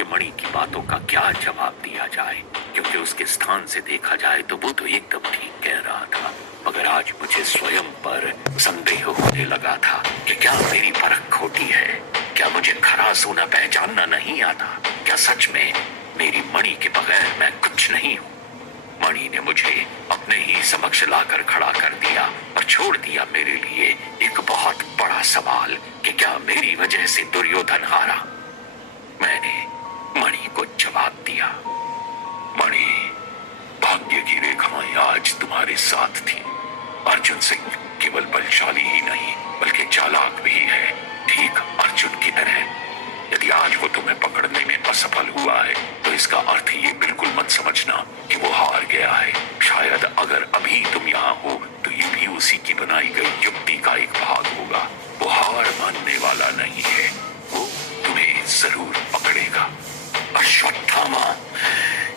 कि मणि की बातों का क्या जवाब दिया जाए, क्योंकि उसके स्थान से देखा जाए तो वो तो एकदम ठीक कह रहा था। मगर आज मुझे स्वयं पर संदेह होने लगा था कि क्या मेरी परख खोटी है, क्या मुझे खरा सोना पहचानना नहीं आता, क्या सच में मेरी मणि के बगैर मैं कुछ नहीं हूँ। मणि ने मुझे अपने ही समक्ष लाकर खड़ा कर दिया और छोड़ दिया मेरे लिए एक बहुत बड़ा सवाल कि क्या मेरी वजह से दुर्योधन हारा। मैंने मणि को जवाब दिया, मणि, भाग्य की रेखाएं आज तुम्हारे साथ थी। अर्जुन सिंह केवल बलशाली ही नहीं बल्कि चालाक भी है, ठीक अर्जुन की तरह। यदि आज वो तुम्हें पकड़ने में असफल हुआ है तो इसका अर्थ ये बिल्कुल मत समझना कि वो हार गया है। शायद अगर अभी तुम यहाँ हो तो ये भी उसी की बनाई गई युक्ति का एक भाग होगा। वो हार मानने वाला नहीं है, वो तुम्हें जरूर पकड़ेगा। अश्वत्थामा,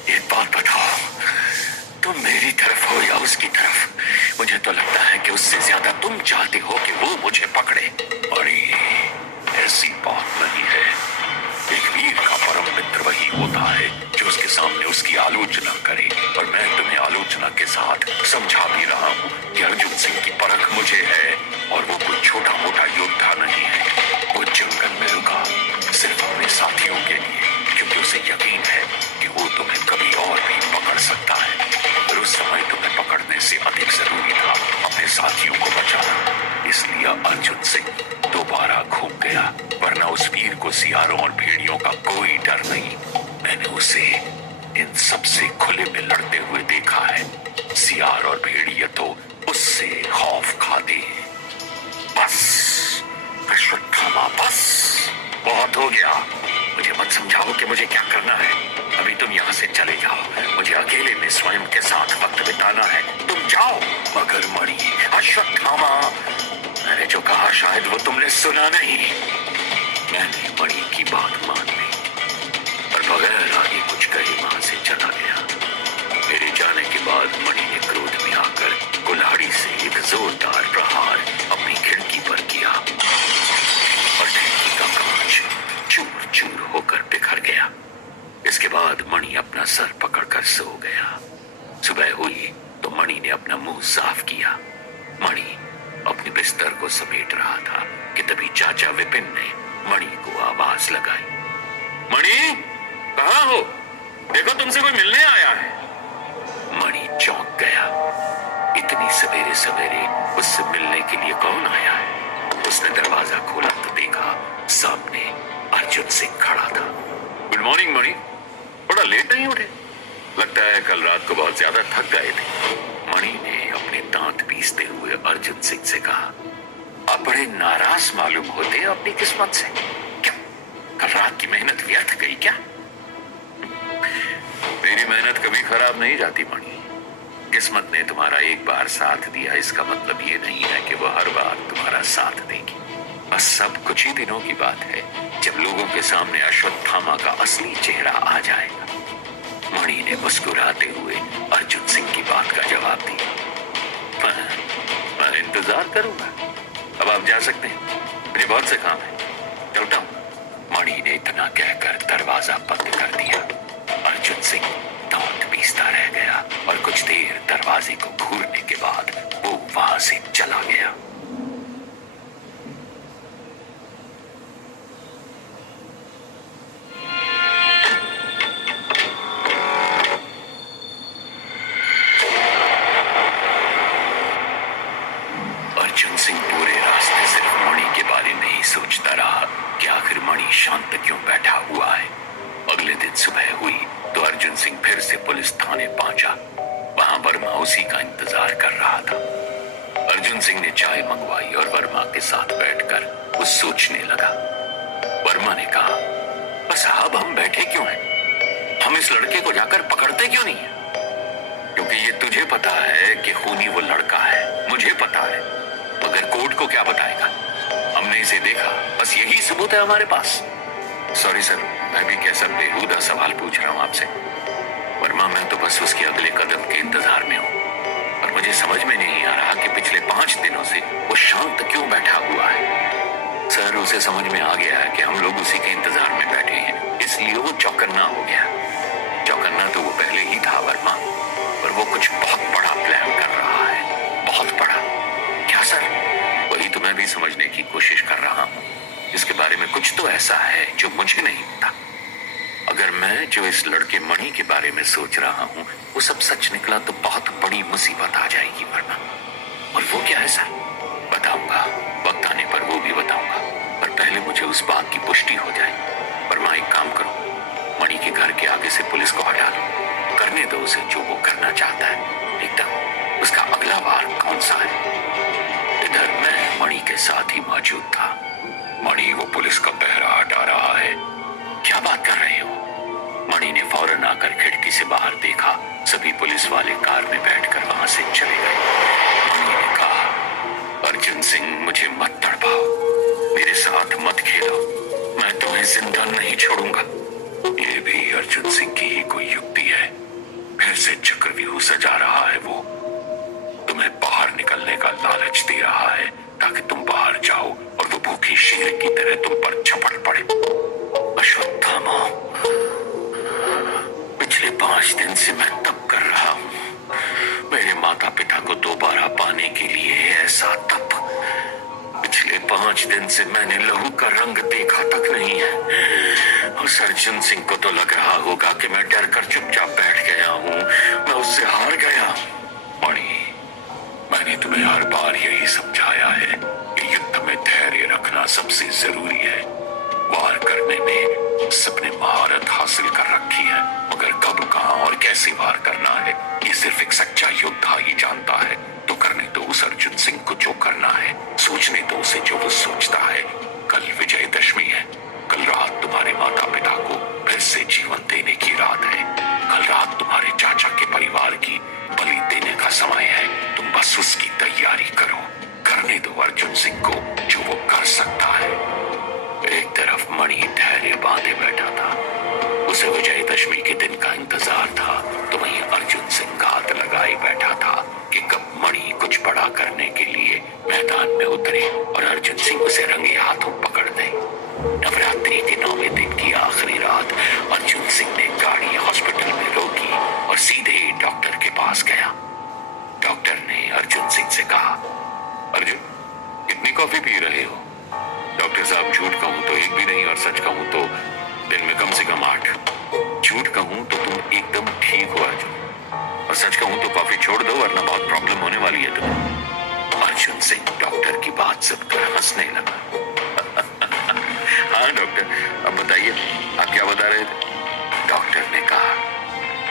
एक बात बताओ, तुम मेरी तरफ हो या उसकी तरफ? मुझे तो लगता है कि उससे ज्यादा तुम चाहते हो कि वो मुझे पकड़े। बड़ी ऐसी बात नहीं है। एक वीर का परम मित्र वही होता है जो उसके सामने उसकी आलोचना करे, और मैं तुम्हें आलोचना के साथ समझा भी रहा हूँ कि अर्जुन सिंह की परख मुझे है और वो कोई छोटा मोटा योद्धा नहीं है। वो जंगल में रुका सिर्फ अपने साथियों के लिए, क्योंकि उसे यकीन है कि वो तुम्हें कभी और भी पकड़ सकता है। और उस समय तुम्हें पकड़ने से अधिक जरूरी था अपने साथियों को बचाना। इसलिए अर्जुन सिंह दोबारा घूम गया, वरना उस वीर को सियारों और भेड़ियों का कोई डर नहीं। मैंने उसे इन सबसे खुले में लड़ते हुए देखा है। सियार और भेड़िया तो उससे खौफ खाते हैं। बस अश्वत्थामा, बस बहुत हो गया। मुझे मत समझाओ कि मुझे क्या करना है। अभी तुम यहाँ से चले जाओ, मुझे अकेले में स्वयं के साथ वक्त बिताना है। तुम जाओ। मगर मणि, अश्वत्थामा, मैंने जो कहा शायद वो तुमने सुना नहीं। मैंने मणि की बात मान ली और बगैर आगे कुछ कहे वहां से चला गया। मेरे जाने के बाद मणि ने क्रोध में आकर कुल्हाड़ी से एक जोरदार प्रहार अपनी खिड़की पर किया और खिड़की का कांच चूर चूर होकर बिखर गया। इसके बाद मणि अपना सर पकड़कर सो गया। सुबह हुई तो मणि ने अपना मुंह साफ किया। मणि अपने बिस्तर को समेट रहा था कि तभी चाचा विपिन ने मणि को आवाज लगाई, मणि, कहाँ हो? देखो तुमसे कोई मिलने आया है। मणि चौंक गया। इतनी सवेरे सवेरे उससे मिलने के लिए कौन आया है? उसने दरवाजा खोला तो देखा सामने अर्जुन सिंह खड़ा था। गुड मॉर्निंग मणि, थोड़ा लेट नहीं उठे? लगता है कल रात को बहुत ज्यादा थक गए थे। मणि ने अपने दांत पीसते हुए अर्जुन सिंह से कहा, आप बड़े नाराज मालूम होते हैं अपनी किस्मत से। क्या कल रात की मेहनत व्यर्थ गई क्या? मेरी मेहनत कभी खराब नहीं जाती मणि। किस्मत ने तुम्हारा एक बार साथ दिया, इसका मतलब ये नहीं है कि वो हर बार तुम्हारा साथ देगी। बस सब कुछ ही दिनों की बात है जब लोगों के सामने अश्वत्थामा का असली चेहरा आ जाएगा। मणि ने मुस्कुराते हुए अर्जुन सिंह की बात का जवाब दिया। मैं इंतजार करूंगा। अब आप जा सकते हैं, मुझे बहुत से काम है, चलता हूं। मणि ने इतना कहकर दरवाजा बंद कर दिया। अर्जुन सिंह दांत पीसता रह गया और कुछ देर दरवाजे को घूरने के बाद वो वहां से चला गया। अर्जुन सिंह पूरे रास्ते सिर्फ मणि के बारे में ही सोचता रहा कि आखिर मणि शांत क्यों बैठा हुआ है। अगले दिन सुबह हुई तो अर्जुन सिंह फिर से पुलिस थाने पहुंचा। वहां वर्मा उसी का इंतजार कर रहा था। अर्जुन सिंह ने चाय मंगवाई और वर्मा के साथ बैठकर वो सोचने लगा। वर्मा ने कहा, साहब हम बैठे क्यों हैं? हम इस लड़के को जाकर पकड़ते क्यों नहीं है? क्योंकि ये तुझे पता है कि खूनी वो लड़का है, मुझे पता है, मगर कोर्ट को क्या बताएगा? हमने इसे देखा, बस यही सबूत है हमारे पास। सॉरी सर, मैं भी कैसा बेहुदा सवाल पूछ रहा हूँ आपसे। वर्मा, मैं तो बस उसके अगले कदम के इंतजार में हूँ और मुझे समझ में नहीं आ रहा कि पिछले 5 दिनों से वो शांत क्यों बैठा हुआ है। सर, उसे समझ में आ गया है कि हम लोग उसी के इंतजार में बैठे हैं, इसलिए वो चौकन्ना हो गया। चौकन्ना तो वो पहले ही था वर्मा, पर वो कुछ बहुत बड़ा प्लान कर रहा है, बहुत बड़ा। क्या सर? वही तो मैं भी समझने की कोशिश कर रहा हूँ। इसके बारे में कुछ तो ऐसा है जो मुझे नहीं पता। अगर मैं जो इस लड़के मणि के बारे में सोच रहा हूँ वो सब सच निकला तो बहुत बड़ी मुसीबत आ जाएगी वर्मा। और वो क्या है सर? बताऊंगा, वक्त आने पर वो भी बताऊंगा, पर पहले मुझे उस बात की पुष्टि हो जाए। वर्मा एक काम करो, मणि के घर के आगे से पुलिस को हटा लो, करने दो उसे जो वो करना चाहता है। एकदम उसका अगला वार कौन सा है? इधर मैं मणि के साथ ही मौजूद था। मणि वो पुलिस का पहरा हटा रहा है। क्या बात कर रहे हो? मणि ने फौरन आकर खिड़की से बाहर देखा। सभी पुलिस वाले कार में बैठकर वहां से चले गए। मणि ने कहा, अर्जुन सिंह मुझे मत तड़पाओ, मेरे साथ मत खेलो, मैं तुम्हें जिंदा नहीं छोड़ूंगा। ये भी अर्जुन सिंह की ही कोई युक्ति है। फिर से चक्रव्यूह सजा रहा है वो। तुम्हें बाहर निकलने का लालच दे रहा है ताकि तुम बाहर जाओ और वो भूखी शेर की तरह तुम पर झपट पड़े। अश्वत्थामा, पिछले 5 दिन से मैं तप कर रहा हूँ। मेरे माता पिता को दोबारा पाने के लिए ऐसा तप। पिछले 5 दिन से मैंने लहू का रंग देखा तक नहीं है। उस अर्जुन सिंह को तो लग रहा होगा कि मैं डर कर चुपचाप बैठ गया हूँ, मैं उससे हार गया। मणि, मैंने तुम्हें हर बार यही समझाया है कि युद्ध में धैर्य रखना सबसे जरूरी है। वार करने में सबने महारत हासिल कर रखी है, मगर कब, कहां और कैसे वार करना है ये सिर्फ एक सच्चा योद्धा ही जानता है। तो करने दो उस अर्जुन सिंह को जो करना है, सोचने दो उसे जो वो सोचता है। कल विजयदशमी है, कल रात तुम्हारे माता पिता को फिर से जीवन देने की रात है। कल रात तुम्हारे चाचा के परिवार की बलि देने का समय है। तुम बस उसकी तैयारी करो। करने दो अर्जुन सिंह को जो वो कर सकता है। एक तरफ मणि धैर्य बांधे बैठा था, उसे विजयदशमी के दिन का इंतजार था, तो वहीं अर्जुन सिंह हाथ लगाए बैठा था कि कब मणि कुछ बड़ा करने के लिए मैदान में उतरे और अर्जुन सिंह उसे रंगे हाथों पकड़ दे। नवरात्रि के 9वें दिन की आखिरी रात अर्जुन सिंह ने गाड़ी हॉस्पिटल में रोकी और सीधे डॉक्टर के पास गया। डॉक्टर ने अर्जुन सिंह से कहा, अर्जुन, कितनी कॉफी पी रहे हो? डॉक्टर साहब, झूठ कहूं तो एक भी नहीं और सच कहूं तो दिन में कम से कम 8। झूठ कहूं तो तुम एकदम ठीक हो अर्जुन, और सच कहूं तो कॉफी छोड़ दो वरना बहुत प्रॉब्लम होने वाली है तुम्हें। अर्जुन सिंह डॉक्टर की बात सुनकर हंसने लगा। हाँ डॉक्टर, अब बताइए आप क्या बता रहे थे? डॉक्टर ने कहा,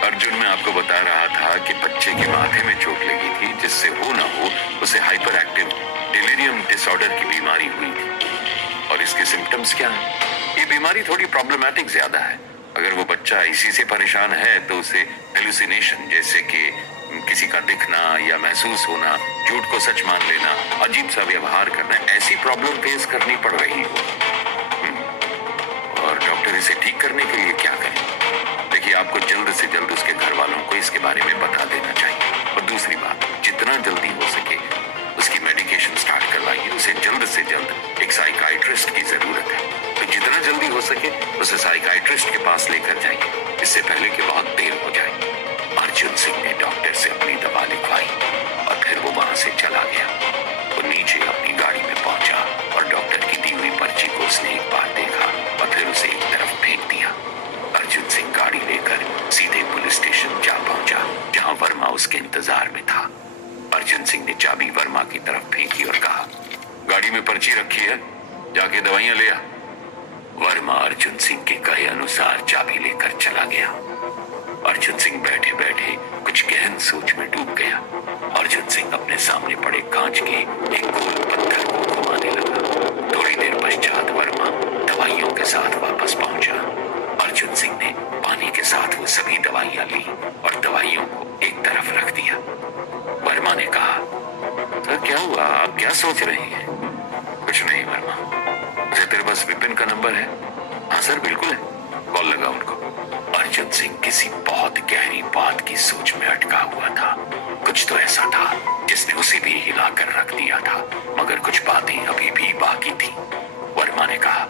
अर्जुन, मैं आपको बता रहा था कि बच्चे के माथे में चोट लगी थी, जिससे हो ना हो उसे हाइपर एक्टिव डिलीरियम डिसऑर्डर की बीमारी हुई थी। और इसके सिम्टम्स क्या है? ये बीमारी थोड़ी प्रॉब्लमैटिक ज्यादा है। अगर वो बच्चा इसी से परेशान है तो उसे हेलुसिनेशन, जैसे कि किसी का दिखना या महसूस होना, झूठ को सच मान लेना, अजीब सा व्यवहार करना, ऐसी प्रॉब्लम फेस करनी पड़ रही हो। और डॉक्टर इसे ठीक करने के लिए क्या करें? देखिए, आपको जल्द से जल्द उसके घर वालों को इसके बारे में बता देना चाहिए। और दूसरी बात, जितना जल्दी हो सके उसकी मेडिकेशन स्टार्ट करवाइए। उसे जल्द से जल्द एक साइकाइट्रिस्ट की जरूरत है, तो जितना जल्दी हो सके उसे साइकाइट्रिस्ट के पास लेकर जाइए, इससे पहले कि बहुत देर हो जाए। अर्जुन सिंह ने डॉक्टर से अपनी दवा लिखवाई और फिर वो वहां से चला गया। वो नीचे अपनी गाड़ी में पहुंचा और डॉक्टर की दी हुई पर्ची को उसने एक बार देखा और फिर उसे एक तरफ फेंक दिया। अर्जुन सिंह गाड़ी लेकर सीधे पुलिस स्टेशन जा पहुंचा, जहां वर्मा उसके इंतजार में था। अर्जुन सिंह ने चाबी वर्मा की तरफ फेंकी और कहा, गाड़ी में पर्ची रखी है, जाके दवाइयां ले आ। वर्मा अर्जुन सिंह के कहे अनुसार चाबी लेकर चला गया। अर्जुन सिंह बैठे बैठे कुछ गहन सोच में डूब गया। अर्जुन सिंह अपने सामने पड़े कांच के एक गोल पत्थर को घुमाने लगा। थोड़ी देर पश्चात वर्मा दवाइयों के साथ वापस पहुंचा। अर्जुन सिंह ने पानी के साथ वो सभी दवाइयां ली और दवाइयों को एक तरफ रख दिया। वर्मा ने कहा, सर क्या हुआ, आप क्या सोच रहे हैं? कुछ नहीं वर्मा, मुझे तेरे पास विपिन का नंबर है? हाँ सर बिल्कुल है, कॉल लगा उनको। अर्जुन सिंह किसी बहुत गहरी बात की सोच में अटका हुआ था। कुछ तो ऐसा था जिसने उसे भी हिलाकर रख दिया था, मगर कुछ बातें अभी भी बाकी थी। वर्मा ने कहा,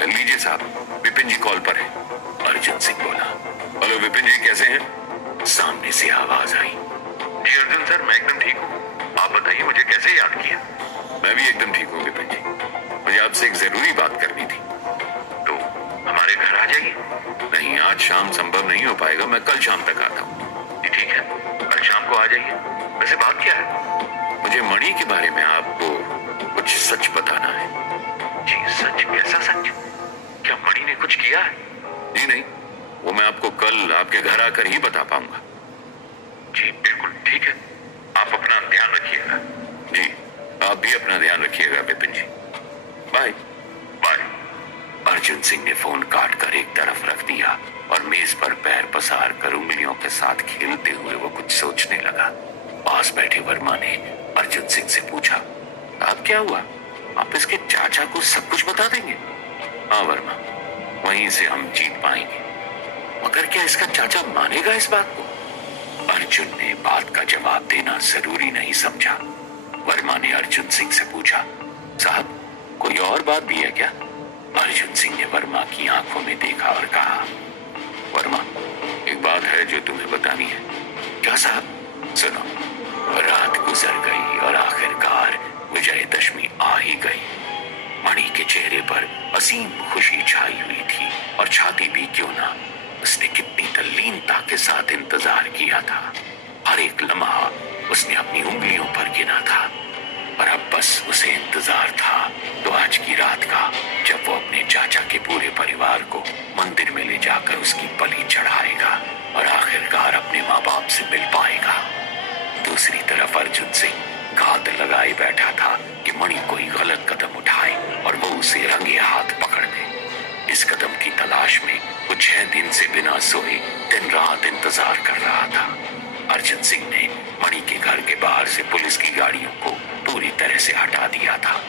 लीजिए साहब, विपिन जी कॉल पर है। अर्जुन सिंह बोला। हेलो विपिन जी, कैसे हैं? सामने से आवाज आई। जी अर्जुन सर, मैं एकदम ठीक हूँ। आप बताइए, मुझे कैसे याद किया? मैं भी एकदम ठीक हूँ विपिन जी। मुझे आपसे एक जरूरी बात करनी थी। तो हमारे घर आ जाइए। नहीं, आज शाम संभव नहीं हो पाएगा, मैं कल शाम तक आता हूँ। ठीक है, कल शाम को आ जाइए। वैसे बात क्या है? मुझे मणि के बारे में आपको कुछ सच बताना है। जी सच? कैसा सच? क्या मणि ने कुछ किया है? जी नहीं, वो मैं आपको कल आपके घर आकर ही बता पाऊंगा। जी बिल्कुल ठीक है, आप अपना ध्यान रखिएगा। जी, आप भी अपना ध्यान रखिएगा विपिन जी। Bye bye. अर्जुन सिंह ने फोन काट कर एक तरफ रख दिया और मेज पर पैर पसार कर उंगलियों के साथ खेलते हुए वो कुछ सोचने लगा। पास बैठे वर्मा ने अर्जुन सिंह से पूछा, अब क्या हुआ? आप इसके चाचा को सब कुछ बता देंगे? हाँ वर्मा, वहीं से हम जीत पाएंगे। मगर क्या इसका चाचा मानेगा इस बात को? अर्जुन ने बात का जवाब देना जरूरी नहीं समझा। वर्मा ने अर्जुन सिंह से पूछा, साहब कोई और बात भी है क्या? अर्जुन सिंह ने वर्मा की आंखों में देखा और कहा, वर्मा एक बात है जो तुम्हें बतानी है। क्या साहब? सुनो, रात गुजर गई और आखिरकार विजयदशमी आ ही गई। मणि के चेहरे पर असीम खुशी छाई हुई थी और छाती भी क्यों ना, उसने कितनी तल्लीनता के साथ इंतजार किया था। हर एक लम्हा उसने अपनी उंगलियों पर गिना था और अब बस उसे इंतजार था तो आज की रात का, जब वो अपने चाचा के पूरे परिवार को मंदिर में ले जाकर उसकी बलि चढ़ाएगा और आखिरकार अपने माँ बाप से मिल पाएगा। दूसरी तरफ अर्जुन सिंह घात लगाए बैठा था कि मणि कोई गलत कदम उठाए और वो उसे रंगे हाथ पकड़ ले। इस कदम की तलाश में वो 6 दिन से बिना सोए दिन रात इंतजार कर रहा था। अर्जुन सिंह ने मणि के घर के बाहर से पुलिस की गाड़ियों को पूरी तरह से हटा दिया था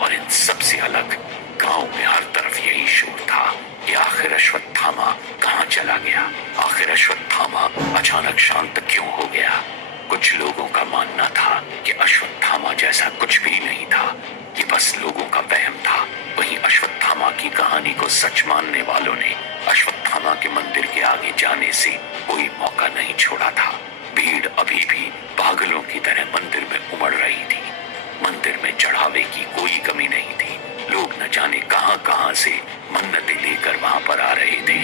और इन सब से अलग गांव में हर तरफ यही शोर था कि आखिर अश्वत्थामा कहाँ चला गया? आखिर अश्वत्थामा अचानक शांत क्यों हो गया? कुछ लोगों का मानना था कि अश्वत्थामा जैसा कुछ भी नहीं था, ये बस लोगों का वहम था। वहीं अश्वत्थामा की कहानी को सच मानने वालों ने अश्वत्थामा के मंदिर के आगे जाने से कोई मौका नहीं छोड़ा था। भीड़ अभी भी पागलों की तरह मंदिर में उमड़ रही थी। मंदिर में चढ़ावे की कोई कमी नहीं थी। लोग न जाने कहां से मन्नतें लेकर वहां पर आ रहे थे,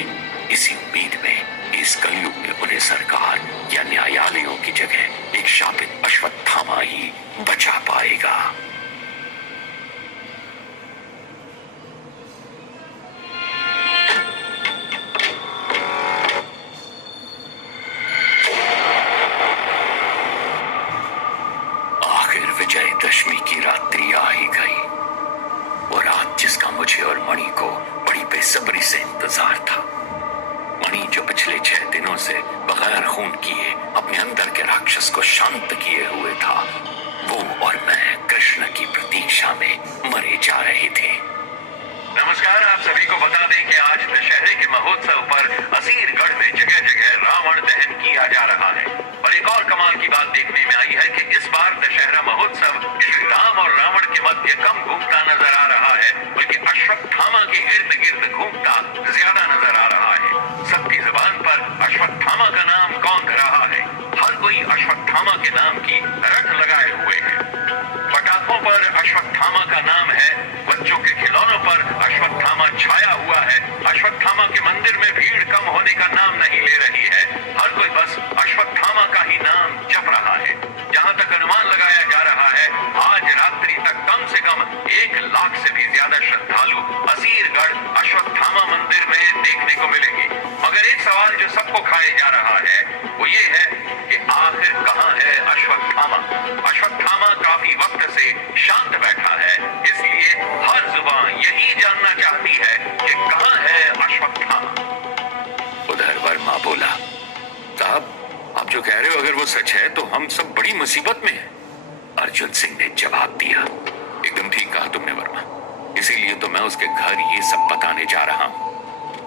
इसी उम्मीद में इस कलयुग में उन्हें सरकार या न्यायालयों की जगह एक शापित अश्वत्थामा ही बचा पाएगा। आखिर विजयदशमी की रात्रि आ ही गई, वो रात जिसका मुझे और मणि को बड़ी बेसब्री से इंतजार था। मणि जो पिछले 6 दिनों से बगैर खून किए अपने अंदर के राक्षस को शांत किए हुए था, वो और मैं कृष्ण की प्रतीक्षा में मरे जा रहे थे। नमस्कार, आप सभी को बता दें कि आज दशहरे के महोत्सव पर असीरगढ़ में जगह जगह रावण दहन किया जा रहा है। और एक और कमाल की बात देखने में आई है कि इस बार दशहरा महोत्सव श्री राम और रावण के मध्य कम घूमता नजर आ रहा है, बल्कि अश्वत्थामा के इर्द गिर्द घूमता ज्यादा नजर आ रहा है। सबकी जुबान पर अश्वत्थामा का नाम कौंध रहा है। हर कोई अश्वत्थामा के नाम की रट लगाए हुए है। पटाखों पर अश्वत्थामा का नाम है, बच्चों के खिलौनों पर अश्वत्थामा छाया हुआ है। अश्वत्थामा के मंदिर में भीड़ कम होने का नाम नहीं ले रही है। हर कोई बस अश्वत्थामा का ही नाम जप रहा है। जहां तक अनुमान लगाया जा रहा है, आज रात्रि तक कम से कम 1 लाख से भी ज्यादा श्रद्धालु असीरगढ़ अश्वत्थामा मंदिर में देखने को मिलेंगे। मगर एक सवाल जो सबको खाए जा रहा है वो ये है कि आखिर कहाँ है अश्वत्थामा? अश्वत्थामा काफी वक्त से शांत बैठा है, इसलिए हर जुबान यही जानना चाहती है कि कहाँ है अश्वत्थामा। उधर वर्मा बोला, साहब आप जो कह रहे हो अगर वो सच है तो हम सब बड़ी मुसीबत में हैं। अर्जुन सिंह ने जवाब दिया, एकदम ठीक कहा तुमने वर्मा, इसीलिए तो मैं उसके घर ये सब बताने जा रहा हूँ।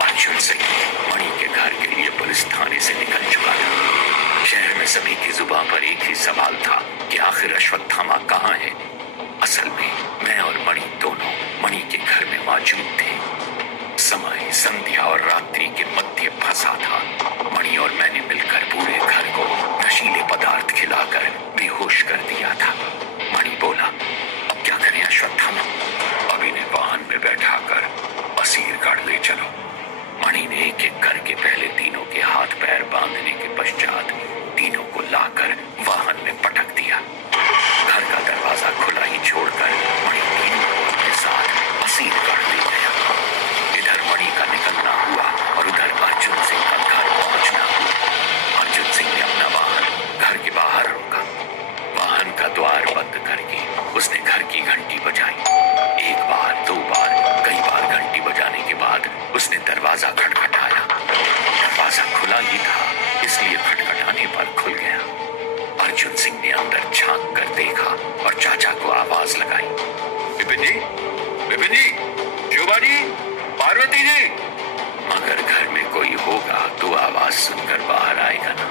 अर्जुन सिंह मणि के घर के लिए पुलिस थाने से निकल चुका था। शहर में सभी की जुबान पर एक ही सवाल था कि आखिर अश्वत्थामा कहाँ है। असल में मैं और मणि दोनों मणि के घर में मौजूद थे। समय संध्या और रात्रि के मध्य फंसा था। मणि और मैंने मिलकर पूरे घर को नशीले पदार्थ खिलाकर बेहोश कर दिया था। मणि बोला, अब क्या करें अश्वत्थामा? अभी ने वाहन में बैठाकर असीरगढ़ ले चलो। मणि ने एक एक करके पहले तीनों के हाथ पैर बांधने के पश्चात तीनों को लाकर वाहन में पटक दिया। घर का दरवाजा खुला ही छोड़कर मणि तीनों को अपने साथ असीरगढ़ ले गया। इधर मणि का निकलना हुआ और उधर अर्जुन सिंह का घर पहुंचना हुआ। अर्जुन सिंह ने अपना वाहन घर के बाहर रोका। वाहन का द्वार बंद करके उसने घर की घंटी बजाई। एक बार, दो बार, कई बार घंटी बजाने के बाद उसने दरवाजा खटखटाया। दरवाजा खुला ही था, इसलिए खटखटाने पर खुल गया। अर्जुन सिंह ने अंदर झांक कर देखा और चाचा को आवाज लगाई, विपिन जी, विपिन जी, शोभा जी, पार्वती जी। मगर घर में कोई होगा तो आवाज सुनकर बाहर आएगा ना।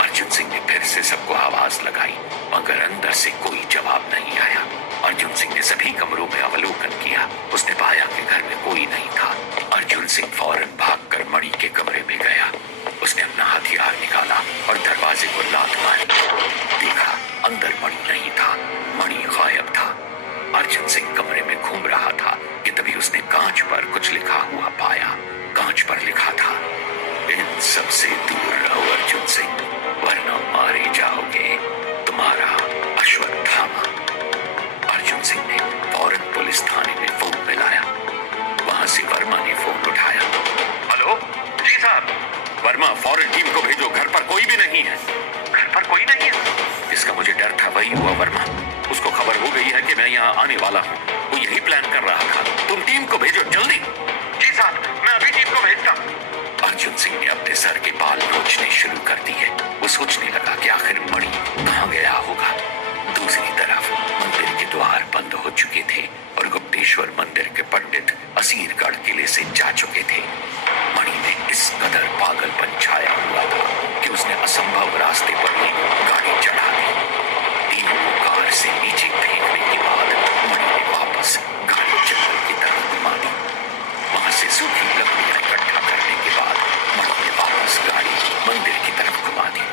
अर्जुन सिंह ने फिर से सबको आवाज लगाई, मगर अंदर से कोई जवाब नहीं आया। अर्जुन सिंह ने सभी कमरों में अवलोकन किया। उसने पाया कि घर में कोई नहीं था। अर्जुन सिंह फौरन भागकर मणि के कमरे में गया। उसने अपना हथियार निकाला और दरवाजे को लात मारी। देखा, अंदर मणि नहीं था, मणि गायब था। अर्जुन सिंह कमरे में घूम रहा था कि तभी उसने कांच पर कुछ लिखा हुआ पाया। कांच पर लिखा था, इन सबसे दूर रहो अर्जुन सिंह, वरना मारे जाओगे, तुम्हारा अश्वत्थामा। अर्जुन सिंह ने फौरन पुलिस थाने में फोन मिलाया। वहां से वर्मा ने फोन उठाया। हेलो जी साहब। वर्मा, फौरन टीम को भेजो, घर पर कोई भी नहीं है। घर पर कोई नहीं है? इसका मुझे डर था, वही हुआ वर्मा। उसको खबर हो गई है कि मैं यहाँ आने वाला हूँ। वो यही प्लान कर रहा था। तुम टीम को भेजो जल्दी। जी साहब, मैं अभी टीम को भेजता हूँ। अर्जुन सिंह ने अपने सर के बाल नोचने शुरू कर दिए। वो सोचने लगा कि आखिर मणि कहाँ गया होगा। दूसरी तरफ मंदिर के द्वार बंद हो चुके थे और गुप्तेश्वर मंदिर के पंडित असीरगढ़ किले से जा चुके थे। मणि ने इस कदर पागलपन छाया हुआ था कि उसने असंभव रास्ते पर ही गाड़ी चढ़ा दी। तीनों को कार से नीचे फेंकने के बाद मणि ने वापस गाड़ी जंगल की तरफ घुमा दी। वहां से सूखी लकड़ियां इकट्ठा करने के बाद मणि ने वापस गाड़ी मंदिर की तरफ घुमा दी।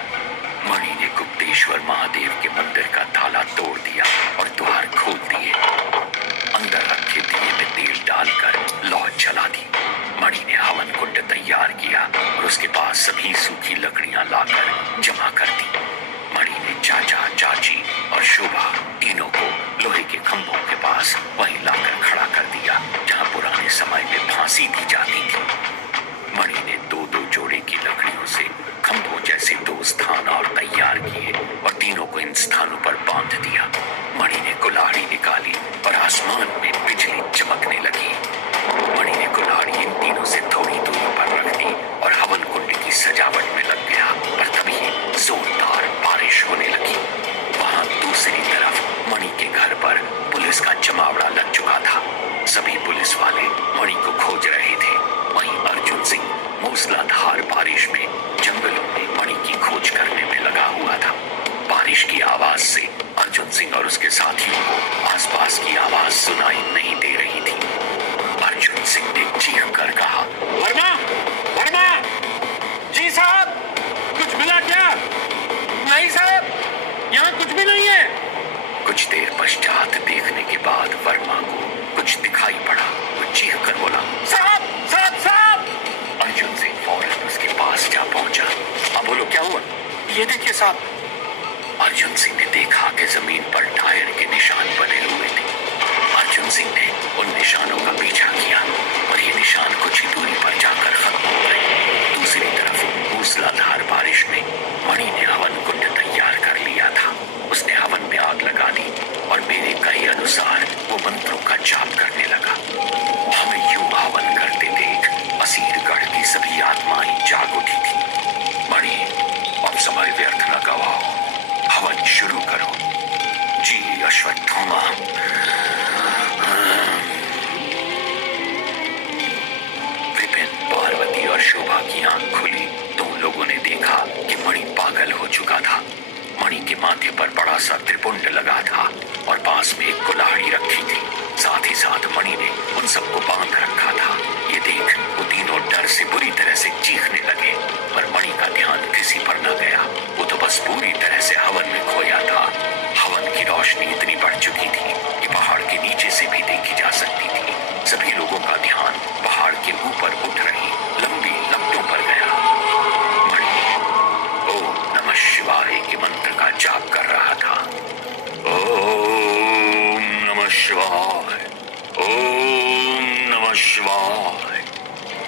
मणि ने गुप्तेश्वर महादेव के मंदिर का ताला तोड़ दिया और द्वार खोल दिए। अंदर रखे दिए में तेल डालकर लौ जला दी। मणि ने हवन कुंड तैयार किया और उसके पास सभी सूखी लकड़ियां लाकर जमा कर दी। मणि ने चाचा, चाची और शोभा तीनों को लोहे के खंभों के पास वहीं लाकर खड़ा कर दिया, जहां पुराने समय में फांसी दी जाती थी। मणि ने दो दो जोड़े की लकड़ियों से खंभों जैसे दो स्थान और तैयार किए और तीनों को इन स्थानों पर बांध दिया। मणि ने कुल्हाड़ी निकाली और आसमान में बिजली चमकने लगी। मणि ने कुल्हाड़ी इन तीनों से थोड़ी दूरी पर रख दी और हवन कुंड की सजावट में लग गया। पर तभी जोरदार बारिश होने लगी। वहां दूसरी तरफ मणि के घर पर पुलिस का जमावड़ा लग चुका था। सभी पुलिस वाले मणि को खोज रहे थे। वहीं अर्जुन सिंह मूसलाधार बारिश में जंगलों में मणि की खोज करने में लगा हुआ था। बारिश की आवाज से अर्जुन सिंह और उसके साथियों को आसपास की आवाज सुनाई नहीं दे रही थी। अर्जुन सिंह ने चीख कर कहा, वर्मा, वर्मा। जी साहब, कुछ मिला क्या? नहीं साहब, यहाँ कुछ भी नहीं है। कुछ देर पश्चात देखने के बाद वर्मा को कुछ दिखाई पड़ा। वो चीख कर बोला, साहब, साहब, साहब। अर्जुन सिंह फौरन उसके पास जा पहुंचा। अब बोलो क्या हुआ? ये देखिए साहब। अर्जुन सिंह ने देखा कि जमीन पर टायर के निशान बने हुए थे। अर्जुन सिंह ने उन निशानों का पीछा किया और ये निशान कुछ ही दूरी पर जाकर खत्म हो गए। दूसरी तरफ मूसलाधार बारिश में मणि ने हवन कुंड तैयार कर लिया था। उसने हवन में आग लगा दी और मेरे कहे अनुसार वो मंत्रों का जाप करने लगा। हमें यूं हवन करते देख असीरगढ़ की सभी आत्माएं जाग उठी थी। मणि, अब समय व्यर्थ न गवाओ, हवन शुरू करो। जी अश्वत्थामा। विपिन, पार्वती और शोभा की आंख खुली तो उन लोगों ने देखा कि मणि पागल हो चुका था। मणि के माथे पर बड़ा सा त्रिपुंड लगा था और पास में एक कुल्हाड़ी रखी थी। साथ ही साथ मणि ने उन सबको बांध रखा था। ये देख वो से चीखने लगे, पर मणि का ध्यान किसी पर न गया। वो तो बस पूरी तरह से हवन में खोया था। हवन की रोशनी इतनी बढ़ चुकी थी कि पहाड़ के नीचे से भी देखी जा सकती थी। सभी लोगों का ध्यान पहाड़ के ऊपर उठ रही लंबी लपटों पर गया। मणि ओम नमः शिवाय के मंत्र का जाप कर रहा था। ओम नमः शिवाय, ओम नमः शिवाय।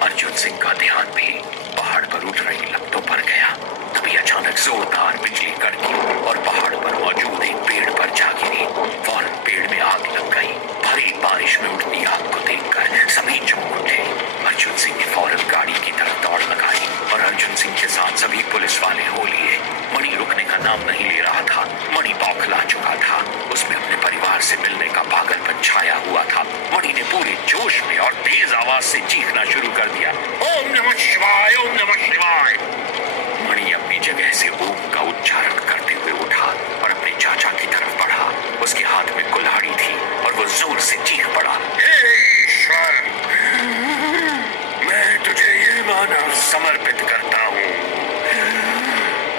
अर्जुन सिंह का ध्यान भी पहाड़ पर उठ रही लपटों पर गया। तभी अचानक जोरदार बिजली कड़की और पहाड़ पर मौजूद एक पेड़ पर जा गिरी। फौरन पेड़ में आग लग गई। भारी बारिश में उठती आग को देखकर सभी चौंक उठे। अर्जुन सिंह ने फौरन गाड़ी की तरफ दौड़ लगाई और अर्जुन सिंह के साथ सभी पुलिस वाले हो लिए। मणि रुकने का नाम नहीं ले रहा था। मणि बौखला चुका था। उसमें अपने परिवार से मिलने का पागलपन छाया हुआ था। मणि ने पूरे जोश में और तेज आवाज से चीखना शुरू कर दिया, ओम नमः शिवाय, ओम नमः शिवाय। मणि अपनी जगह से ओम का उच्चारण करते हुए उठा और अपने चाचा की तरफ बढ़ा। उसके हाथ में कुल्हाड़ी थी और वो जोर से चीख पड़ा, हे ईश्वर, मैं तुझे ये मानव समर्पित करता हूँ,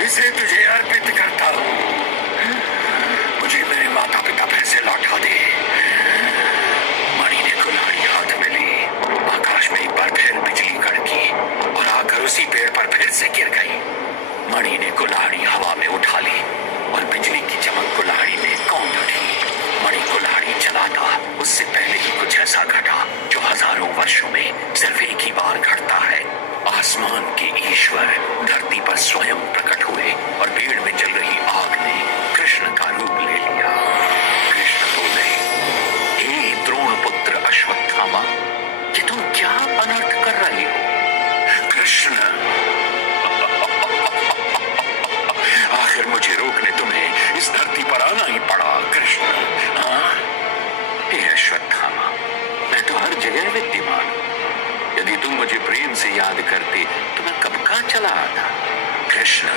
इसे तुझे अर्पित करता हूँ। मुझे मेरे माता पिता फिर से लौटा दे। मणि ने कुल्हाड़ी हाथ में ली। आकाश में एक बार फिर बिजली कड़की और आकर उसी पेड़ पर फिर से गिर गई। मणि ने कुल्हाड़ी हवा में उठा ली और बिजली की चमक कुल्हाड़ी में कौंध उठी। मणि कुल्हाड़ी चलाता उससे पहले ही कुछ ऐसा घटा जो हजारों वर्षों में सिर्फ एक ही बार घटता है। आसमान के ईश्वर धरती पर स्वयं प्रकट हुए और पेड़ में जल रही आग ने कृष्ण का रूप ले लिया। कृष्ण बोले, हे द्रोण पुत्र अश्वत्थामा, कि तुम क्या अनर्थ कर रहे हो? कृष्ण, आखिर मुझे रोकने तुम्हें इस धरती पर आना ही पड़ा। कृष्ण, हे अश्वत्थामा, मैं तो हर जगह विद्यमान हूं। यदि तुम मुझे प्रेम से याद करते तो मैं कब का चला आता। कृष्ण,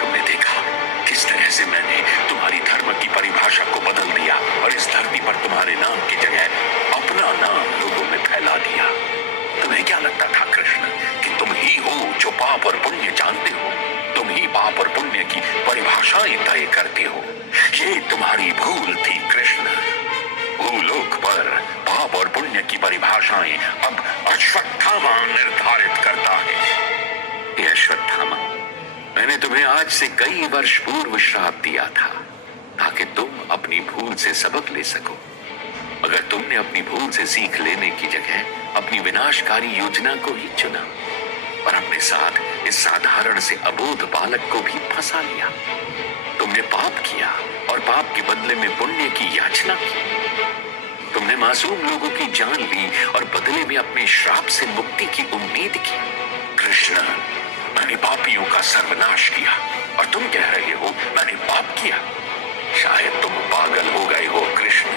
तुमने देखा किस तरह से मैंने तुम्हारी धर्म की परिभाषा को बदल दिया और इस धरती पर तुम्हारे नाम की जगह अपना नाम लोगों में फैला दिया। तुम्हें क्या लगता था कृष्ण कि तुम ही हो जो पाप और पुण्य जानते हो? तुम ही पाप और पुण्य की परिभाषाएं तय करते हो। ये तुम्हारी भूल थी कृष्ण। भूलोक पर पाप और पुण्य की परिभाषाएं अब अश्वत्थामा निर्धारित करता है। ये अश्वत्थामा, मैंने तुम्हें आज से कई वर्ष पूर्व श्राप दिया था ताकि तुम अपनी भूल से सबक ले सको। मगर तुमने अपनी भूल से सीख लेने की जगह अपनी विनाशकारी योजना को ही चुना और अपने साथ इस साधारण से अबोध बालक को भी फंसा लिया। तुमने पाप किया और पाप के बदले में पुण्य की याचना की। तुमने मासूम लोगों की जान ली और बदले में अपने श्राप से मुक्ति की उम्मीद की। कृष्ण, मैंने पापियों का सर्वनाश किया और तुम कह रहे हो मैंने पाप किया। शायद तुम पागल हो गए हो कृष्ण।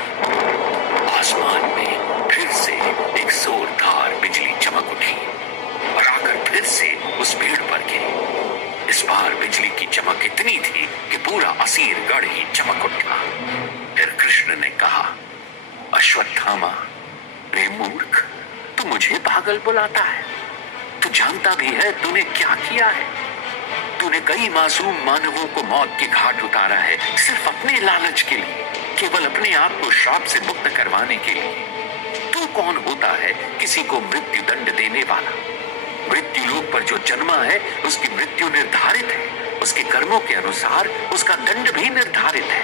आसमान में फिर से एक जोरदार बिजली चमक उठी और आकर फिर से उस पेड़ पर गिरी। इस बार बिजली की चमक इतनी थी कि पूरा असीरगढ़ ही चमक उठा। फिर कृष्ण ने कहा, अश्वत्थामा, बे मूर्ख, तू मुझे पागल बुलाता है? तू जानता भी है तूने क्या किया है? तूने कई मासूम मानवों को मौत के घाट उतारा है सिर्फ अपने लालच के लिए, केवल अपने आप को श्राप से मुक्त करवाने के लिए। तू कौन होता है किसी को मृत्यु दंड देने वाला? मृत्यु लोक पर जो जन्मा है उसकी मृत्यु निर्धारित है। उसके कर्मों के अनुसार उसका दंड भी निर्धारित है।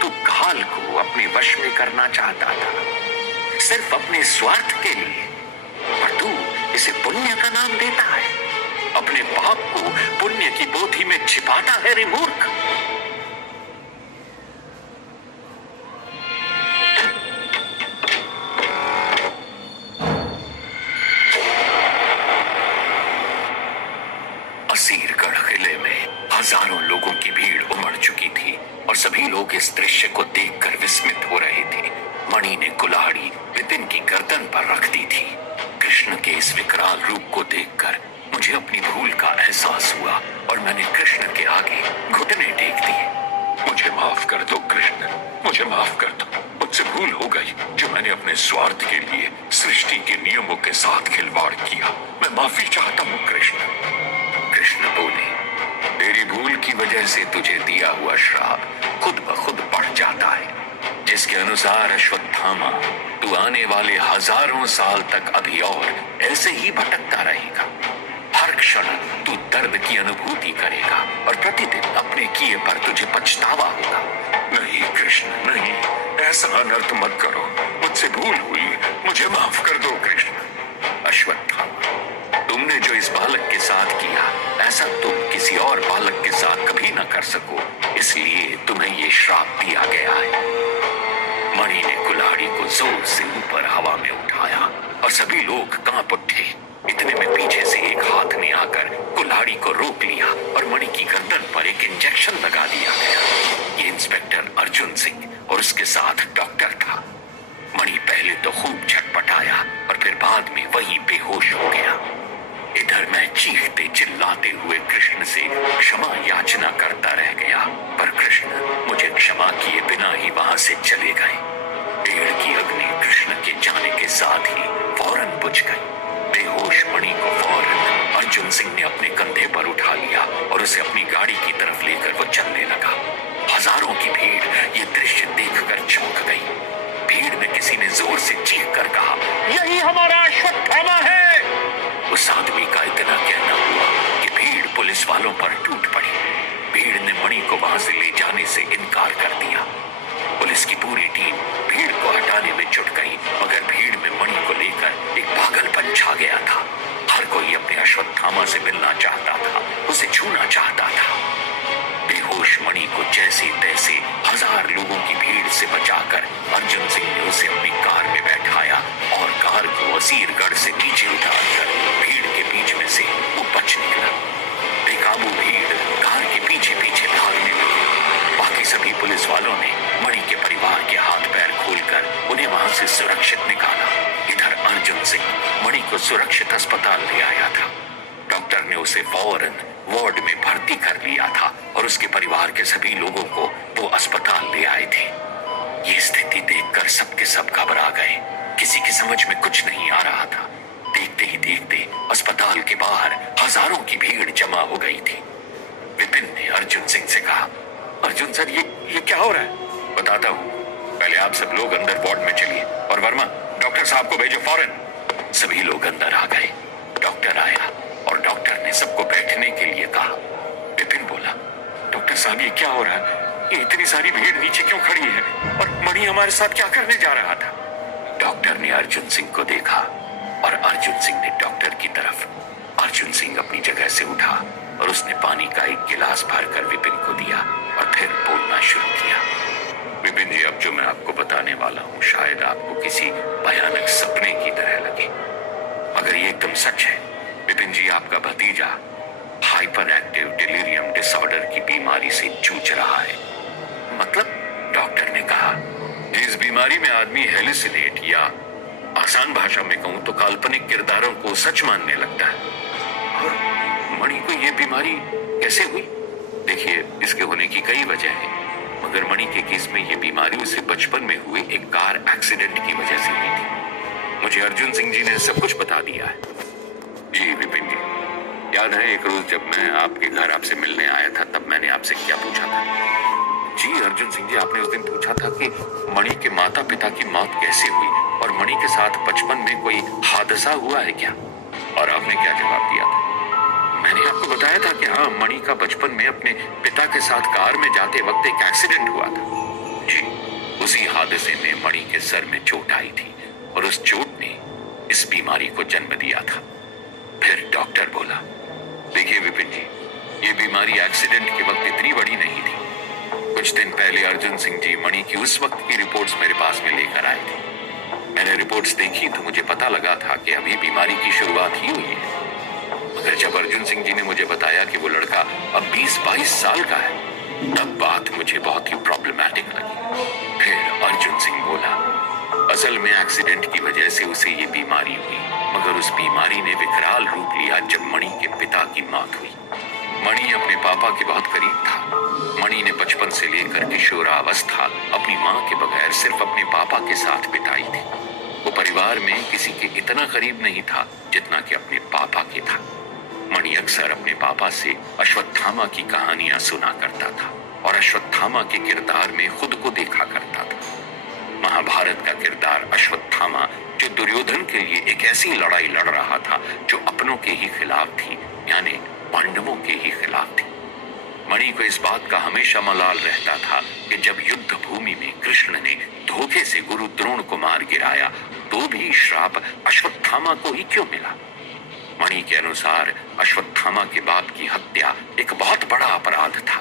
तू काल को अपने वश में करना चाहता था सिर्फ अपने स्वार्थ के लिए, पर तू इसे पुण्य का नाम देता है। अपने पाप को पुण्य की पोथी में छिपाता है रे मूर्ख। असीरगढ़ किले में हजारों लोगों की भीड़ उमड़ चुकी थी और सभी लोग इस दृश्य को देखकर विस्मित हो रहे थे। मणि ने कुल्हाड़ी विपिन की गर्दन पर रख दी थी। कृष्ण के इस विकराल रूप को देखकर मुझे अपनी भूल का एहसास हुआ और मैंने कृष्ण के आगे घुटने टेक दिए। मुझे माफ कर दो कृष्ण, मुझे माफ कर दो, मुझसे भूल हो गई जो मैंने अपने स्वार्थ के लिए सृष्टि के नियमों के साथ खिलवाड़ किया। मैं माफी चाहता हूँ कृष्ण। कृष्ण बोले, तेरी भूल की वजह से तुझे दिया हुआ श्राप खुद ब खुद बढ़ जाता है, जिसके अनुसार अश्वत्थामा तू आने वाले हजारों साल तक अभी और ऐसे ही भटकता रहेगा। हर क्षण तू दर्द की अनुभूति करेगा और प्रतिदिन अपने किए पर तुझे पछतावा होगा। नहीं कृष्ण, नहीं, ऐसा अनर्थ मत करो। मुझसे भूल हुई, मुझे माफ कर दो कृष्ण। अश्वत्थामा, तुमने जो इस बालक के साथ किया, ऐसा तुम किसी और बालक के साथ कभी न कर सको, इसलिए तुम्हें ये श्राप दिया गया है। मणि ने कुल्हाड़ी को जोर से ऊपर हवा में उठाया और सभी लोग कांप उठे। इतने में पीछे से एक हाथ ने आकर कुल्हाड़ी को रोक लिया और मणि की गर्दन पर एक इंजेक्शन लगा दिया गया। ये इंस्पेक्टर अर्जुन सिंह और उसके साथ डॉक्टर था। मणि पहले तो खूब छटपटाया और फिर बाद में वही बेहोश हो गया। इधर मैं चीखते चिल्लाते हुए कृष्ण से क्षमा याचना करता रह गया, पर कृष्ण मुझे क्षमा किए बिना ही वहां से चले गए। पेड़ की अग्नि कृष्ण के जाने के साथ ही फौरन बुझ गई। बेहोश मणि को फौरन अर्जुन सिंह ने अपने कंधे पर उठा लिया और उसे अपनी गाड़ी की तरफ लेकर वो चलने लगा। हजारों की भीड़ ये दृश्य देखकर चौंक गई। भीड़ में किसी ने जोर से चीख कर कहा, यही हमारा अश्वत्थामा है। उस आदमी का इतना कहना हुआ कि भीड़ पुलिस वालों पर टूट पड़ी। भीड़ ने मणि को वहां से ले जाने से इनकार कर दिया। पुलिस की पूरी टीम भीड़ को हटाने में जुट गई, मगर भीड़ में मणि को लेकर एक पागलपन छा गया था। हर कोई अपने अश्वत्थामा से मिलना चाहता था, उसे छूना चाहता था। बेहोश मणि को जैसे तैसे हजार लोगों की भीड़ से बचाकर अर्जुन सिंह ने उसे अपनी कार में बैठाया और कार को असीरगढ़ से नीचे उतारकर भीड़ के बीच में से वो बच निकला। बेकाबू भीड़ कार के पीछे पीछे भागने लगी। बाकी सभी पुलिस वालों ने मणि के परिवार के हाथ पैर खोलकर उन्हें वहां से सुरक्षित निकाला। इधर अर्जुन सिंह मणि को सुरक्षित अस्पताल ले आया था। डॉक्टर ने उसे फौरन वार्ड में भर्ती कर लिया था और उसके परिवार के सभी लोगों को वो अस्पताल ले आए थे। ये स्थिति देखकर सबके सब घबरा गए। किसी की समझ में कुछ नहीं आ रहा था। देखते ही देखते अस्पताल के बाहर हजारों की भीड़ जमा हो गई थी। विपिन ने अर्जुन सिंह से कहा, अर्जुन सर, ये क्या हो रहा है? बताता हूँ, पहले आप सब लोग अंदर वार्ड में चलिए और वर्मा डॉक्टर साहब को भेजो फौरन। सभी लोग अंदर आ गए। डॉक्टर आया और डॉक्टर ने सबको बैठने के लिए कहा। विपिन बोला, डॉक्टर साहब, ये क्या हो रहा है? ये इतनी सारी भीड़ नीचे क्यों खड़ी है और मणि हमारे साथ क्या करने जा रहा था? डॉक्टर ने अर्जुन सिंह को देखा और अर्जुन सिंह ने डॉक्टर की तरफ। अर्जुन सिंह अपनी जगह से उठा और उसने पानी का एक गिलास भरकर विपिन को दिया और फिर बोलना शुरू किया। विपिन जी, अब जो मैं आपको बताने वाला हूँ शायद आपको किसी भयानक सपने की तरह लगे, मगर ये एकदम सच है। विपिन जी, आपका भतीजा हाइपर एक्टिव डिलीरियम डिसऑर्डर की बीमारी से जूझ रहा है। मतलब? डॉक्टर ने कहा, जिस बीमारी में आदमी हेलुसिनेट या आसान भाषा में कहूं तो काल्पनिक किरदारों को सच मानने लगता है। और मणि को यह बीमारी कैसे हुई? देखिए, इसके होने की कई वजह है, मगर मणि के केस में यह बीमारी उसे बचपन में हुए एक कार एक्सीडेंट की वजह से हुई थी। मुझे अर्जुन सिंह जी ने सब कुछ बता दिया है। जी विपिन जी, याद है एक रोज जब मैं आपके घर आपसे मिलने आया था, तब मैंने आपसे क्या पूछा था? जी अर्जुन सिंह जी, आपने उस दिन पूछा था कि मणि के माता पिता की मौत कैसे हुई और मणि के साथ बचपन में कोई हादसा हुआ है क्या? और आपने क्या जवाब दिया था? मैंने आपको बताया था कि हाँ, मणि का बचपन में अपने पिता के साथ कार में जाते वक्त एक एक्सीडेंट हुआ था। जी, उसी हादसे में मणि के सर में चोट आई थी और उस चोट ने इस बीमारी को जन्म दिया था। फिर डॉक्टर बोला, देखिए विपिन जी, ये बीमारी एक्सीडेंट के वक्त इतनी बड़ी नहीं थी। कुछ दिन पहले अर्जुन सिंह जी मणि की उस वक्त की रिपोर्ट्स मेरे पास में लेकर आए थे। मैंने रिपोर्ट्स देखी तो मुझे पता लगा था कि अभी बीमारी की शुरुआत ही हुई है। मगर जब अर्जुन सिंह जी ने मुझे बताया कि वो लड़का अब 20-22 साल का है, तब बात मुझे बहुत ही प्रॉब्लमैटिक लगी। फिर अर्जुन सिंह बोला, असल में एक्सीडेंट की वजह से उसे ये बीमारी हुई, मगर उस बीमारी ने विकराल रूप लिया जब मणि के पिता की मौत हुई। मणि अपने पापा के बहुत करीब था। मणि ने बचपन से लेकर किशोरावस्था अपनी माँ के बगैर सिर्फ अपने पापा के साथ बिताई थी। वो परिवार में किसी के इतना करीब नहीं था जितना कि अपने पापा के था। मणि अक्सर अपने पापा से अश्वत्थामा की कहानियां सुना करता था और अश्वत्थामा के किरदार में खुद को देखा करता था। महाभारत का किरदार अश्वत्थामा, जो दुर्योधन के लिए एक ऐसी लड़ाई लड़ रहा था जो अपनों के ही खिलाफ थी, यानी पांडवों के ही खिलाफ थी। मणि को इस बात का हमेशा मलाल रहता था कि जब युद्ध भूमि में कृष्ण ने धोखे से गुरु द्रोण को मार गिराया तो भी श्राप अश्वत्थामा को ही क्यों मिला। मणि के अनुसार अश्वत्थामा के बाप की हत्या एक बहुत बड़ा अपराध था,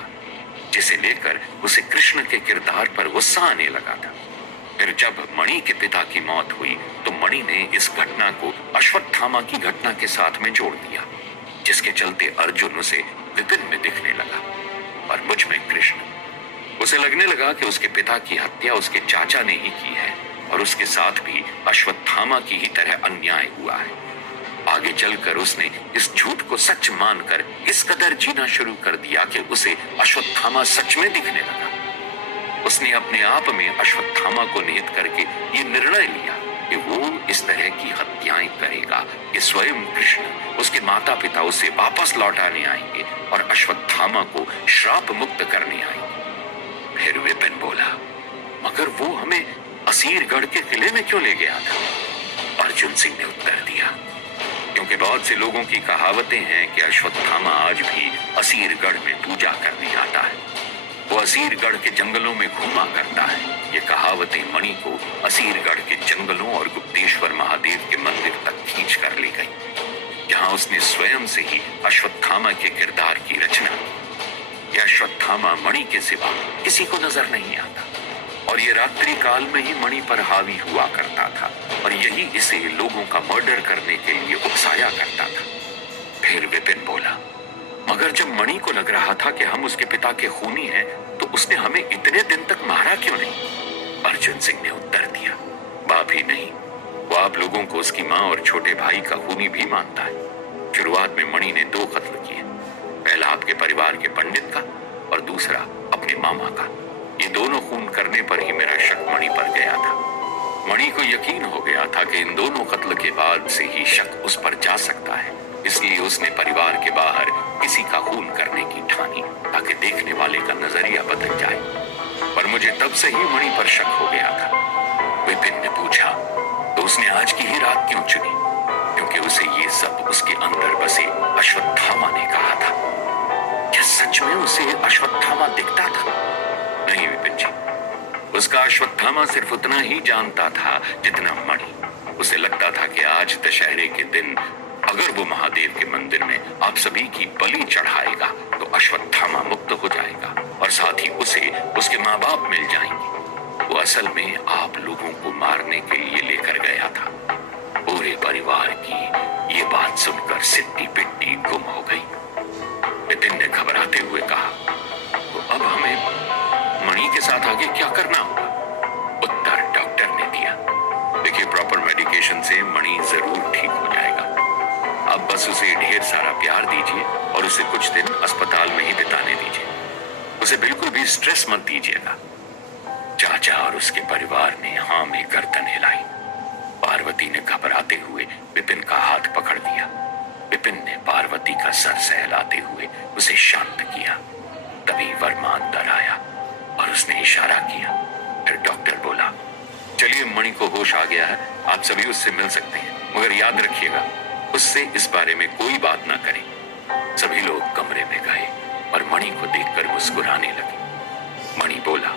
जिसे लेकर उसे कृष्ण के किरदार पर गुस्सा आने लगा था। फिर जब मणि के पिता की मौत हुई तो मणि ने इस घटना को अश्वत्थामा की घटना के साथ में जोड़ दिया, जिसके चलते अर्जुन उसे विपिन में दिखने लगा और मुझ में कृष्ण। उसे लगने लगा कि उसके पिता की हत्या उसके चाचा ने ही की है और उसके साथ भी अश्वत्थामा की ही तरह अन्याय हुआ है। आगे चलकर उसने इस झूठ को सच मानकर इस कदर जीना शुरू कर दिया कि उसे अश्वत्थामा सच में दिखने लगा। उसने अपने आप में अश्वत्थामा को निहित करके ये निर्णय लिया कि वो इस तरह की हत्याएं करेगा कि स्वयं कृष्ण, उसके माता पिता उसे वापस लौटाने आएंगे और अश्वत्थामा को श्राप मुक्त करने आएंगे। फिर विपिन बोला, मगर वो हमें असीरगढ़ के किले में क्यों ले गया था? अर्जुन सिंह ने उत्तर दिया, क्योंकि बहुत से लोगों की कहावतें हैं कि अश्वत्थामा आज भी असीरगढ़ में पूजा करने आता है। वो असीरगढ़ के जंगलों में घूमा करता है। ये कहावतें मणि को असीरगढ़ के जंगलों और गुप्तेश्वर महादेव के मंदिर तक खींच कर ले गई, जहां उसने स्वयं से ही अश्वत्थामा के किरदार की रचना की। यह अश्वत्थामा मणि के सिवा किसी को नजर नहीं आता और ये रात्रि काल में ही मणि पर हावी हुआ करता था और यही इसे लोगों का मर्डर करने के लिए उकसाया करता था। फिर विपिन बोला, मगर जब मणि को लग रहा था कि हम उसके पिता के खूनी हैं, तो उसने हमें इतने दिन तक मारा क्यों नहीं? अर्जुन सिंह ने उत्तर दिया, बाप ही नहीं, वो आप लोगों को उसकी माँ और छोटे भाई का खूनी भी मानता है। शुरुआत में मणि ने 2 कत्ल किए, पहला आपके परिवार के पंडित का और दूसरा अपने मामा का। ये दोनों खून करने पर ही मेरा शक मणि पर गया था। मणि को यकीन हो गया था कि इन दोनों कत्ल के बाद से ही शक उस पर जा सकता है, इसलिए उसने परिवार के बाहर किसी का खून करने की ठानी ताकि देखने वाले का नजरिया बदल जाए। पर मुझे तब से ही मणि पर शक हो गया था। विपिन ने पूछा, तो उसने आज की ही रात क्यों चुनी? क्योंकि उसे ये सब उसके अंदर बसे अश्वत्थामा ने कहा था। क्या सच में उसे अश्वत्थामा दिखता था? नहीं विपिन जी, उसका अश्वत्थामा सिर्फ उतना ही जानता था जितना मणि। उसे लगता था कि आज दशहरे के दिन अगर वो महादेव के मंदिर में आप सभी की बलि चढ़ाएगा तो अश्वत्थामा मुक्त हो जाएगा और साथ ही उसे उसके माँ बाप मिल जाएंगे। वो असल में आप लोगों को मारने के लिए लेकर गया था। पूरे परिवार की ये बात सुनकर सिट्टी पिट्टी गुम हो गई। नितिन ने घबराते हुए कहा, तो अब हमें मणि के साथ आगे क्या करना होगा? उत्तर डॉक्टर ने दिया, देखिए प्रॉपर मेडिकेशन से मणि जरूर ठीक हो जाएगा। अब बस उसे ढेर सारा प्यार दीजिए और उसे कुछ दिन अस्पताल में ही बिताने दीजिए। उसे बिल्कुल भी स्ट्रेस मत दीजिएगा। चाचा और उसके परिवार ने हाँ में गर्दन हिलाई। पार्वती ने घबराते हुए विपिन का हाथ पकड़ लिया। विपिन ने पार्वती का सर सहलाते हुए उसे शांत किया। तभी वर्मा अंदर आया और उसने इशारा किया। फिर डॉक्टर बोला, चलिए मणि को होश आ गया है, आप सभी उससे मिल सकते हैं, मगर याद रखिएगा उससे इस बारे में कोई बात ना करें। सभी लोग कमरे में गए और मणि को देखकर मुस्कुराने लगे। मणि बोला,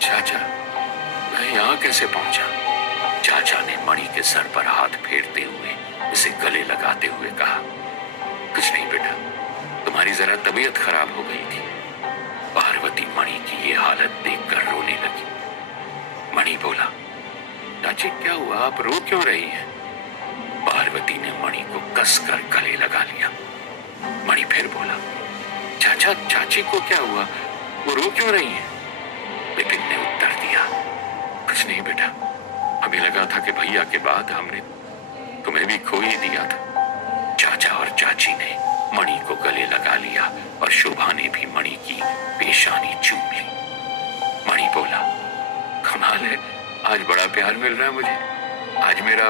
चाचा मैं यहाँ कैसे पहुंचा? चाचा ने मणि के सर पर हाथ फेरते हुए उसे गले लगाते हुए कहा, कुछ नहीं बेटा, तुम्हारी जरा तबीयत खराब हो गई थी। पार्वती मणि की ये हालत देखकर रोने लगी। मणि बोला, चाची क्या हुआ, आप रो क्यों रही हैं? पार्वती ने मणि को कसकर गले लगा लिया। मणि फिर बोला, चाचा चाची को क्या हुआ, वो रो क्यों रही है? विपिन ने उत्तर दिया, कुछ नहीं बेटा, हमें लगा था कि भैया के बाद हमने तुम्हें भी खो ही दिया था। चाचा और चाची ने मणि को गले लगा लिया और शोभा ने भी मणि की पेशानी चूम ली। मणि बोला, कमाल है, आज बड़ा प्यार मिल रहा है मुझे। आज मेरा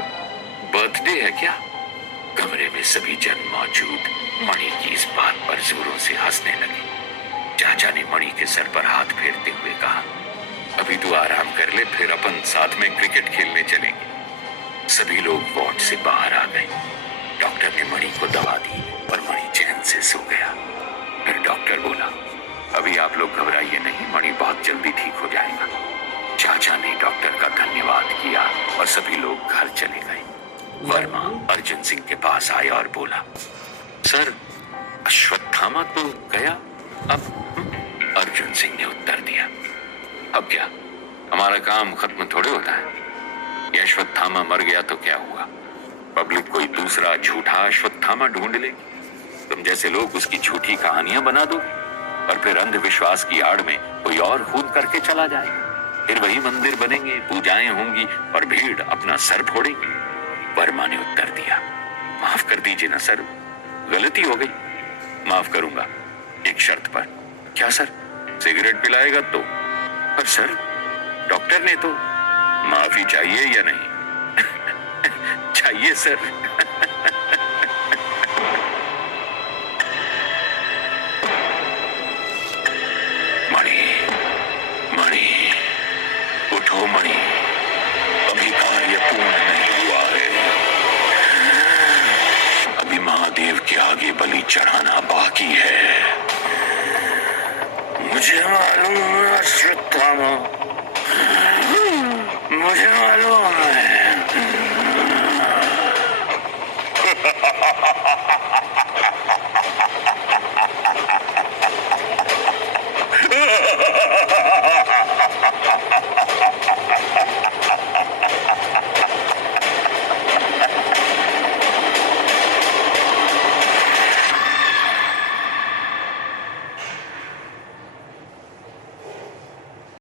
बर्थडे है क्या? कमरे में सभी जन मौजूद मणि की इस बात पर जोरों से हंसने लगे। चाचा ने मणि के सर पर हाथ फेरते हुए कहा, अभी तू आराम कर ले, फिर अपन साथ में क्रिकेट खेलने चलेंगे। सभी लोग वार्ड से बाहर आ गए। डॉक्टर ने मणि को दवा दी और मणि चैन से सो गया। फिर डॉक्टर बोला, अभी आप लोग घबराइए नहीं, मणि बहुत जल्दी ठीक हो जाएगा। चाचा ने डॉक्टर का धन्यवाद किया और सभी लोग घर चले गए। वर्मा अर्जुन सिंह के पास आया और बोला, सर अश्वत्थामा तो गया, अब? अर्जुन सिंह ने उत्तर दिया, अब क्या, हमारा काम खत्म थोड़े होता है। ये अश्वत्थामा मर गया तो क्या हुआ, पब्लिक कोई दूसरा झूठा अश्वत्थामा ढूंढ लेगी। तुम जैसे लोग उसकी झूठी कहानियां बना दो और फिर अंधविश्वास की आड़ में कोई और खून करके चला जाए। फिर वही मंदिर बनेंगे, पूजाएं होंगी और भीड़ अपना सर फोड़ेगी। वर्मा ने उत्तर दिया, माफ कर दीजिए ना सर, गलती हो गई, माफ करूंगा, एक शर्त पर। क्या सर? सिगरेट पिलाएगा तो? पर सर डॉक्टर ने तो। माफी चाहिए या नहीं? चाहिए सर। मणि, मणि, उठो मणि, अभी कार्य पूर्ण नहीं हुआ है। अभी महादेव के आगे बलि चढ़ाना बाकी है। मुझे मालूम है अश्वत्थामा, मुझे मालूम है।